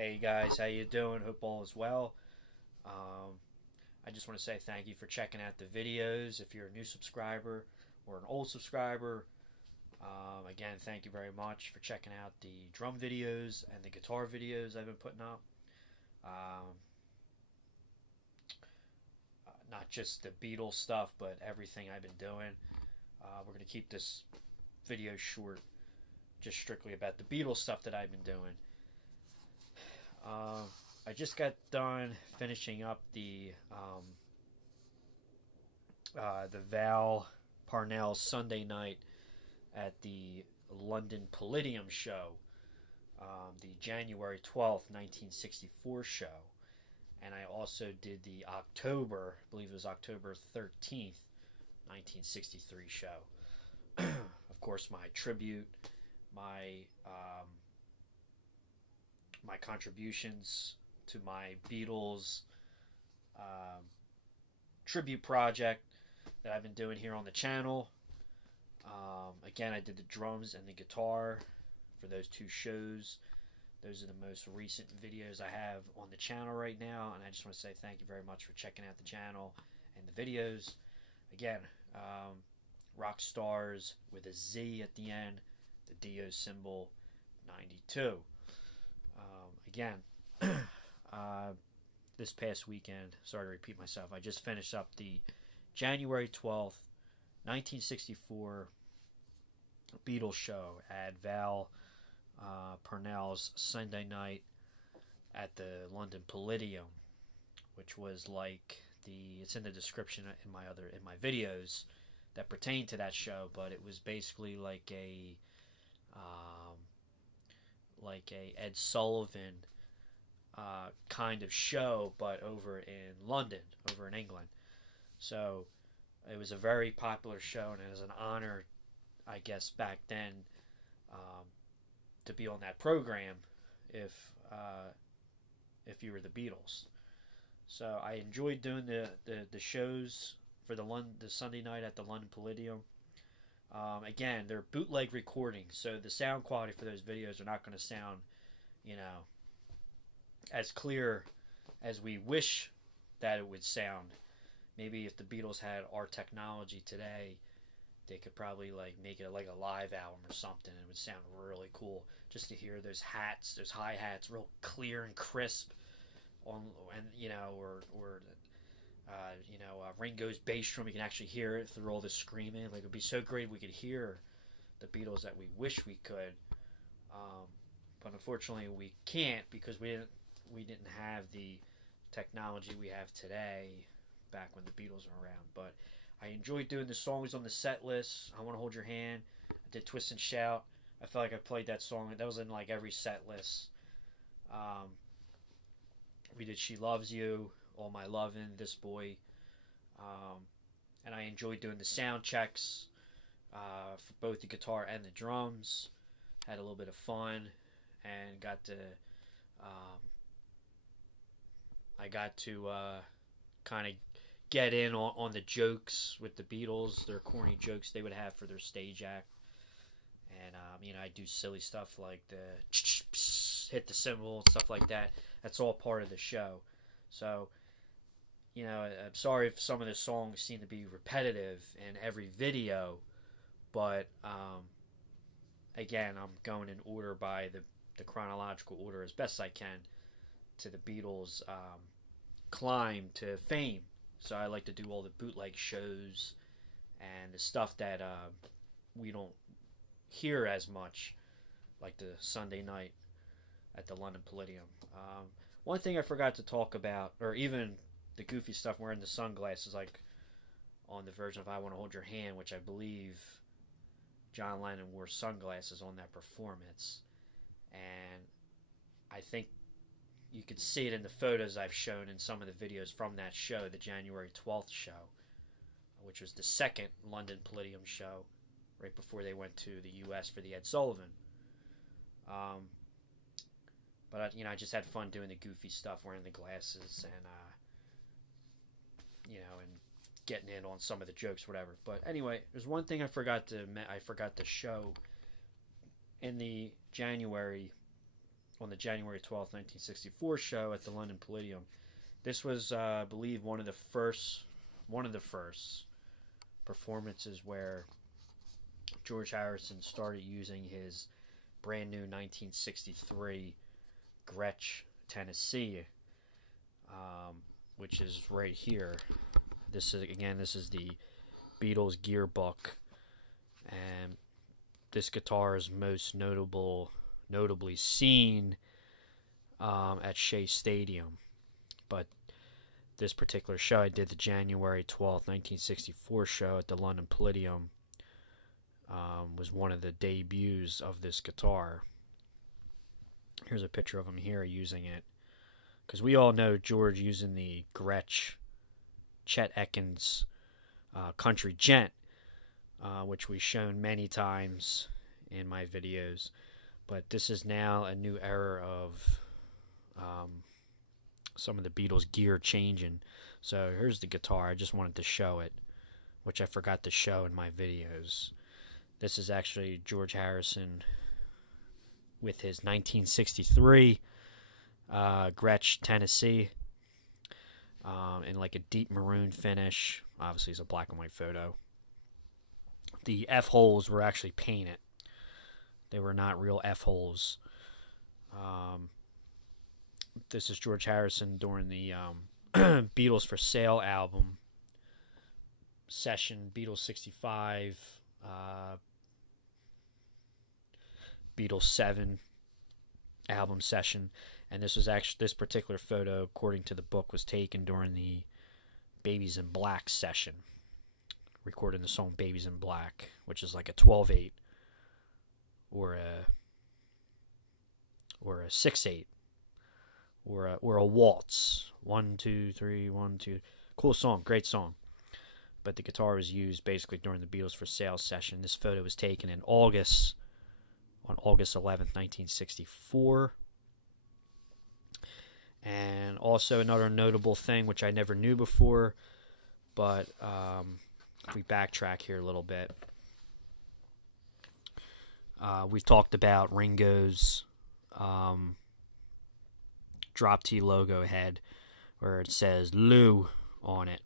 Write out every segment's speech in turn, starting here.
Hey guys, how you doing? Hope all is well. I just want to say thank you for checking out the videos. If you're a new subscriber or an old subscriber, again, thank you very much for checking out the drum videos and the guitar videos I've been putting up. Not just the Beatles stuff, but everything I've been doing. We're going to keep this video short, just strictly about the Beatles stuff that I've been doing. I just got done finishing up the Val Parnell'S Sunday night at the London Palladium show, the January 12th, 1964 show. And I also did the October, I believe it was October 13th, 1963 show. Of course, my tribute, my contributions to my Beatles tribute project that I've been doing here on the channel. Again, I did the drums and the guitar for those two shows. Those are the most recent videos I have on the channel right now, and I just want to say thank you very much for checking out the channel and the videos. Again, rock stars with a Z at the end, the DO symbol 92. Again, this past weekend, sorry to repeat myself, I just finished up the January 12th, 1964 Beatles show at Val Parnell'S Sunday night at the London Palladium, which was like it's in the description in my videos that pertain to that show, but it was basically like a Ed Sullivan kind of show, but over in London, over in England. So it was a very popular show, and it was an honor, I guess, back then to be on that program if you were the Beatles. So I enjoyed doing the shows for the Sunday night at the London Palladium. Again, they're bootleg recordings, so the sound quality for those videos are not going to sound, as clear as we wish that it would sound. Maybe if the Beatles had our technology today, they could probably make it like a live album or something, and it would sound really cool just to hear those hi-hats real clear and crisp on, and Ringo's bass drum, you can actually hear it through all the screaming. It would be so great if we could hear the Beatles that we wish we could, but unfortunately we can't, because we didn't have the technology we have today back when the Beatles were around. But I enjoyed doing the songs on the set list. I Want to Hold Your Hand, I did Twist and Shout. I felt like I played that song. That was in every set list. We did She Loves You, All My Lovin', This Boy. And I enjoyed doing the sound checks for both the guitar and the drums. Had a little bit of fun, and I got to kind of get in on the jokes with the Beatles, their corny jokes they would have for their stage act. And I do silly stuff like the hit the cymbal and stuff like that. That's all part of the show. So I'm sorry if some of the songs seem to be repetitive in every video, but again, I'm going in order by the chronological order as best I can to the Beatles' climb to fame. So I like to do all the bootleg shows and the stuff that we don't hear as much, like the Sunday night at the London Palladium. One thing I forgot to talk about, or even the goofy stuff wearing the sunglasses, like on the version of I Want to Hold Your Hand, which I believe John Lennon wore sunglasses on that performance. And I think you could see it in the photos I've shown in some of the videos from that show, the January 12th show, which was the second London Palladium show, right before they went to the U.S. for the Ed Sullivan. But I just had fun doing the goofy stuff, wearing the glasses, and and getting in on some of the jokes, whatever. But anyway, there's one thing I forgot to show in the January on the January 12th, 1964 show at the London Palladium. This was, I believe, one of the first performances where George Harrison started using his brand new 1963 Gretsch Tennessean, which is right here. This is the Beatles gear book, and this guitar is most notably seen at Shea Stadium. But this particular show, I did the January 12th, 1964 show at the London Palladium, was one of the debuts of this guitar. Here's a picture of him here using it, because we all know George using the Gretsch Chet Atkins Country Gent, which we've shown many times in my videos. But this is now a new era of some of the Beatles gear changing. So here's the guitar. I just wanted to show it, which I forgot to show in my videos. This is actually George Harrison with his 1963 Gretsch Tennessean in like a deep maroon finish. Obviously, it's a black and white photo. The F-holes were actually painted. They were not real F-holes. This is George Harrison during the Beatles for Sale album session, Beatles 65, Beatles 7 album session. And this particular photo, according to the book, was taken during the Babies in Black session, recording the song Babies in Black, which is like a 12/8 or a 6/8 or a waltz. 1 2 3 1 2. Cool song, great song. But the guitar was used basically during the Beatles for Sale session. This photo was taken in August 11th, 1964. And also another notable thing, which I never knew before, but if we backtrack here a little bit, we've talked about Ringo's drop T logo head, where it says Lou on it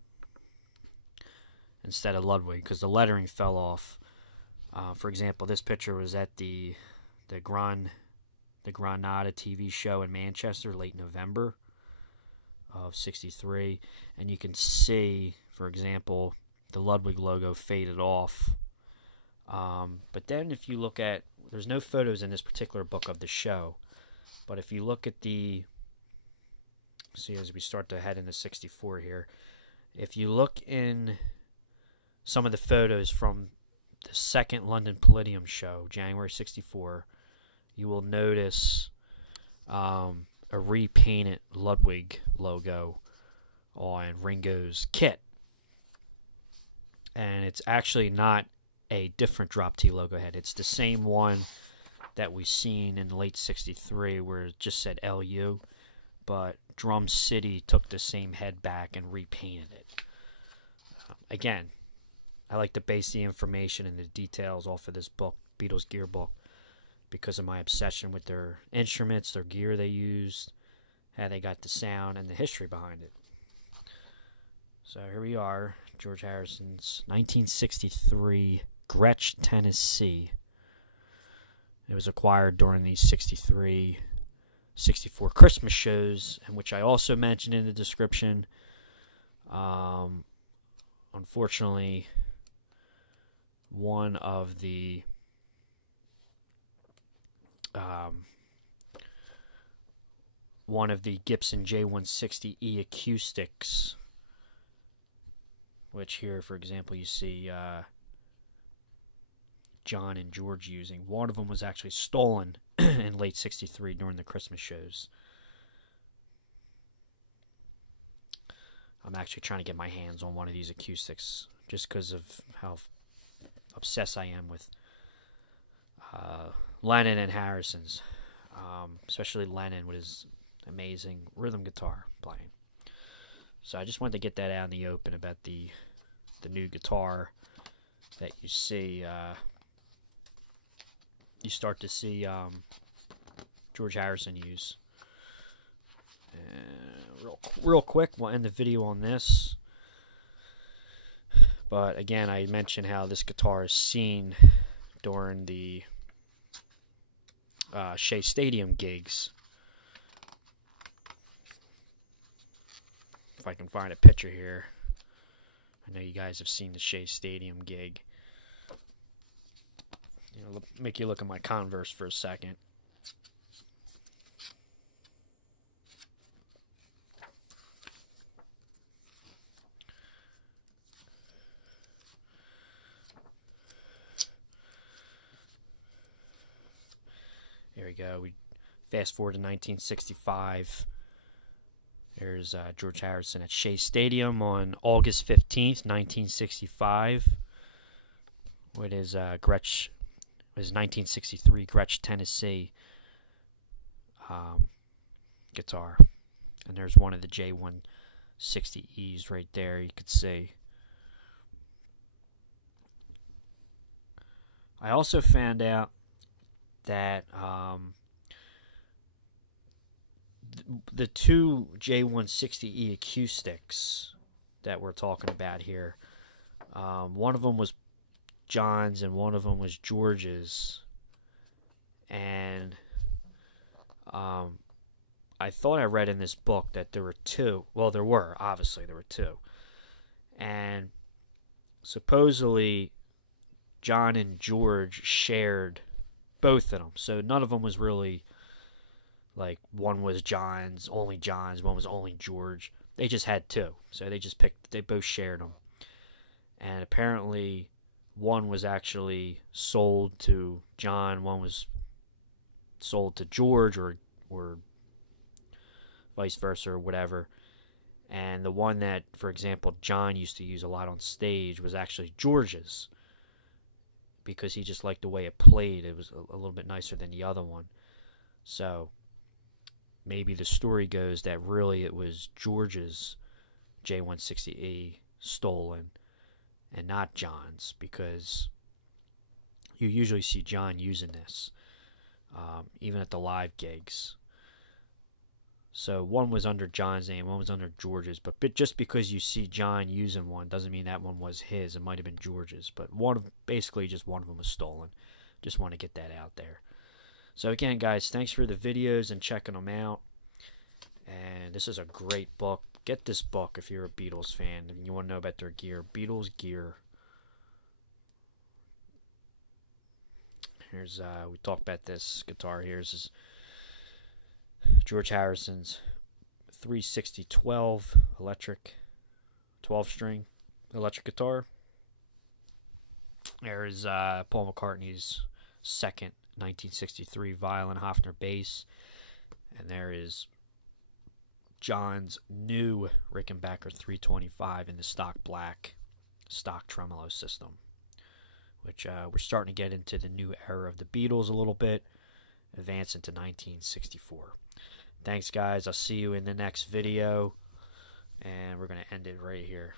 instead of Ludwig, because the lettering fell off. For example, this picture was at the Granada TV show in Manchester, late November of '63, and you can see, for example, the Ludwig logo faded off. But then if you look at, there's no photos in this particular book of the show, but if you look at see as we start to head into '64 here, if you look in some of the photos from the second London Palladium show, January '64, you will notice a repainted Ludwig logo on Ringo's kit. And it's actually not a different drop T logo head. It's the same one that we've seen in late '63 where it just said LU, but Drum City took the same head back and repainted it. Again, I like to base the information and the details off of this book, Beatles Gear Book, because of my obsession with their instruments, their gear they used, how they got the sound, and the history behind it. So here we are, George Harrison's 1963 Gretsch Tennessean. It was acquired during the 63, 64 Christmas shows, and which I also mentioned in the description. Unfortunately, one of the Gibson J-160E acoustics, which here, for example, you see John and George using. One of them was actually stolen in late '63 during the Christmas shows. I'm actually trying to get my hands on one of these acoustics just because of how obsessed I am with Lennon and Harrison's, especially Lennon with his amazing rhythm guitar playing. So I just wanted to get that out in the open about the new guitar that you see. You start to see George Harrison use. Real quick, we'll end the video on this. But again, I mentioned how this guitar is seen during the Shea Stadium gigs. If I can find a picture here. I know you guys have seen the Shea Stadium gig. Make you look at my Converse for a second. There we go. We fast forward to 1965. There's George Harrison at Shea Stadium on August 15th, 1965. With his Gretsch, his 1963 Gretsch Tennessean guitar. And there's one of the J-160Es right there, you could see. I also found out that the two J-160E acoustics that we're talking about here, one of them was John's and one of them was George's, and I thought I read in this book that there were two. Well, there were two, and supposedly John and George shared both of them, so none of them was really like one was John's, only John's, one was only George. They just had two, so they both shared them. And apparently one was actually sold to John, one was sold to George, or vice versa, or whatever. And the one that, for example, John used to use a lot on stage was actually George's, because he just liked the way it played. It was a little bit nicer than the other one. So maybe the story goes that really it was George's J-160E stolen and not John's, because you usually see John using this, even at the live gigs. So one was under John's name, one was under George's, but just because you see John using one doesn't mean that one was his. It might have been George's, but basically just one of them was stolen. Just want to get that out there. So again, guys, thanks for the videos and checking them out. And this is a great book. Get this book if you're a Beatles fan and you want to know about their gear. Beatles gear. Here's we talked about this guitar here. This is George Harrison's 360-12 electric 12-string electric guitar. There's Paul McCartney's second 1963 violin Hofner bass, and there is John's new Rickenbacker 325 in the stock black stock tremolo system, which we're starting to get into the new era of the Beatles a little bit, advance into 1964. Thanks, guys. I'll see you in the next video, and we're going to end it right here.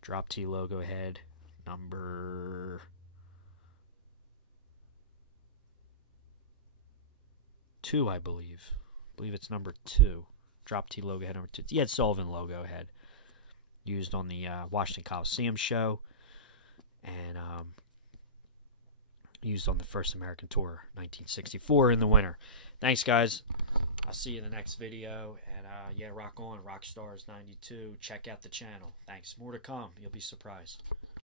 Drop T logo head number 2, I believe. I believe it's number 2. Drop T logo head number 2. It's the Ed Sullivan logo head, used on the Washington Coliseum show, and used on the first American tour, 1964, in the winter. Thanks, guys. I'll see you in the next video. And yeah, rock on, Rockstars 92. Check out the channel. Thanks. More to come. You'll be surprised.